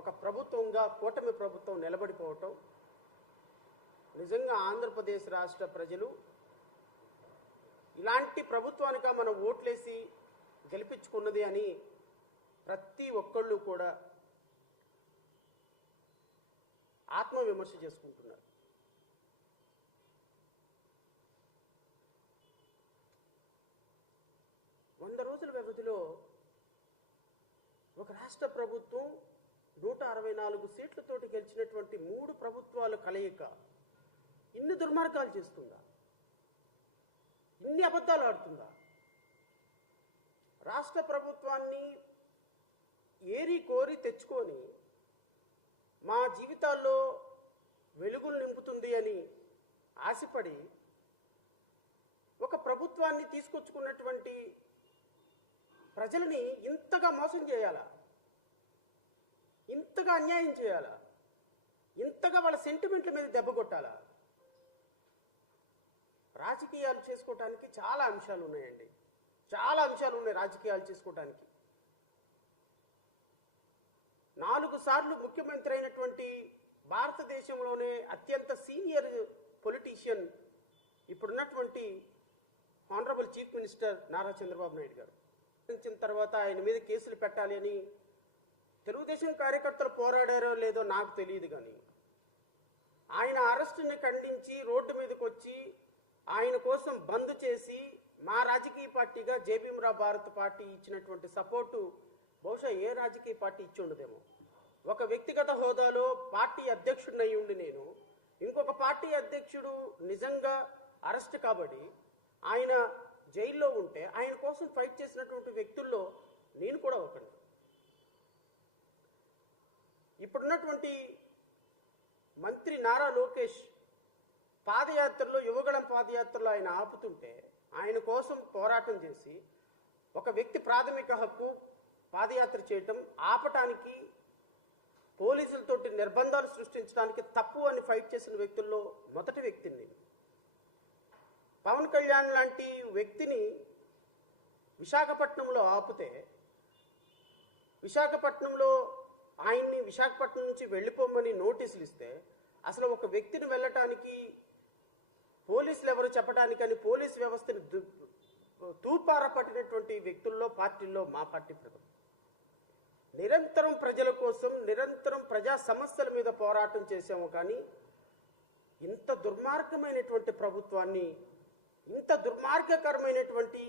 ఒక ప్రభుత్వంగా కూటమి ప్రభుత్వం నిలబడిపోవటం నిజంగా ఆంధ్రప్రదేశ్ రాష్ట్ర ప్రజలు ఇలాంటి ప్రభుత్వానిక మనం ఓట్లేసి గెలిపించుకున్నది అని ప్రతి ఒక్కళ్ళు కూడా ఆత్మవిమర్శ చేసుకుంటున్నారు. వంద రోజుల వ్యవధిలో ఒక రాష్ట్ర ప్రభుత్వం 164 సీట్లతోటి గెలిచినటువంటి 3 ప్రభుత్వాల కలయిక ఇన్ని దుర్మార్గాలు చేస్తుందా? ఇన్ని అబద్ధాలు ఆడుతుందా? రాష్ట్ర ప్రభుత్వాన్ని ఏరి కోరి తెచ్చుకొని మా జీవితాల్లో వెలుగులు నింపుతుంది అని ఆశపడి ఒక ప్రభుత్వాన్ని తీసుకొచ్చుకున్నటువంటి ప్రజలని ఇంతగా మోసం చేయాలా? ఇంతగా అన్యాయం చేయాలా? ఇంతగా వాళ్ళ సెంటిమెంట్ల మీద దెబ్బ కొట్టాలా? రాజకీయాలు చేసుకోవటానికి చాలా అంశాలు ఉన్నాయండి. చాలా అంశాలు ఉన్నాయి రాజకీయాలు చేసుకోవటానికి. 4 సార్లు ముఖ్యమంత్రి అయినటువంటి భారతదేశంలోనే అత్యంత సీనియర్ పొలిటీషియన్ ఇప్పుడున్నటువంటి honourable chief minister Nara Chandrababu Naidu గారు తర్వాత ఆయన మీద కేసులు పెట్టాలి అని తెలుగుదేశం కార్యకర్తలు పోరాడారో లేదో నాకు తెలియదు, కానీ ఆయన అరెస్టుని ఖండించి రోడ్డు మీదకి వచ్చి ఆయన కోసం బంద్ చేసి మా రాజకీయ పార్టీగా జేబీఎంరావు భారత్ పార్టీ ఇచ్చినటువంటి సపోర్టు బహుశా ఏ రాజకీయ పార్టీ ఇచ్చి ఉండదేమో. ఒక వ్యక్తిగత హోదాలో పార్టీ అధ్యక్షుడిని అయి ఉండి నేను ఇంకొక పార్టీ అధ్యక్షుడు నిజంగా అరెస్ట్ కాబట్టి ఆయన జైల్లో ఉంటే ఆయన కోసం ఫైట్ చేసినటువంటి వ్యక్తుల్లో నేను కూడా ఒకటి. ఇప్పుడున్నటువంటి మంత్రి నారా లోకేష్ పాదయాత్రలో యువగళం పాదయాత్రలో ఆయన ఆపుతుంటే ఆయన కోసం పోరాటం చేసి ఒక వ్యక్తి ప్రాథమిక హక్కు పాదయాత్ర చేయటం ఆపటానికి పోలీసులతోటి నిర్బంధాలు సృష్టించడానికి తప్పు అని ఫైట్ చేసిన వ్యక్తుల్లో మొదటి వ్యక్తిని నేను. పవన్ కళ్యాణ్ లాంటి వ్యక్తిని విశాఖపట్నంలో ఆపితే విశాఖపట్నంలో ఆయన్ని విశాఖపట్నం నుంచి వెళ్ళిపోమని నోటీసులు ఇస్తే అసలు ఒక వ్యక్తిని వెళ్ళటానికి పోలీసులు ఎవరు చెప్పడానికని పోలీసు వ్యవస్థని తూపార పట్టినటువంటి వ్యక్తుల్లో పార్టీల్లో మా పార్టీ ప్రజలు నిరంతరం ప్రజల కోసం నిరంతరం ప్రజా సమస్యల మీద పోరాటం చేసాము. కానీ ఇంత దుర్మార్గమైనటువంటి ప్రభుత్వాన్ని ఇంత దుర్మార్గకరమైనటువంటి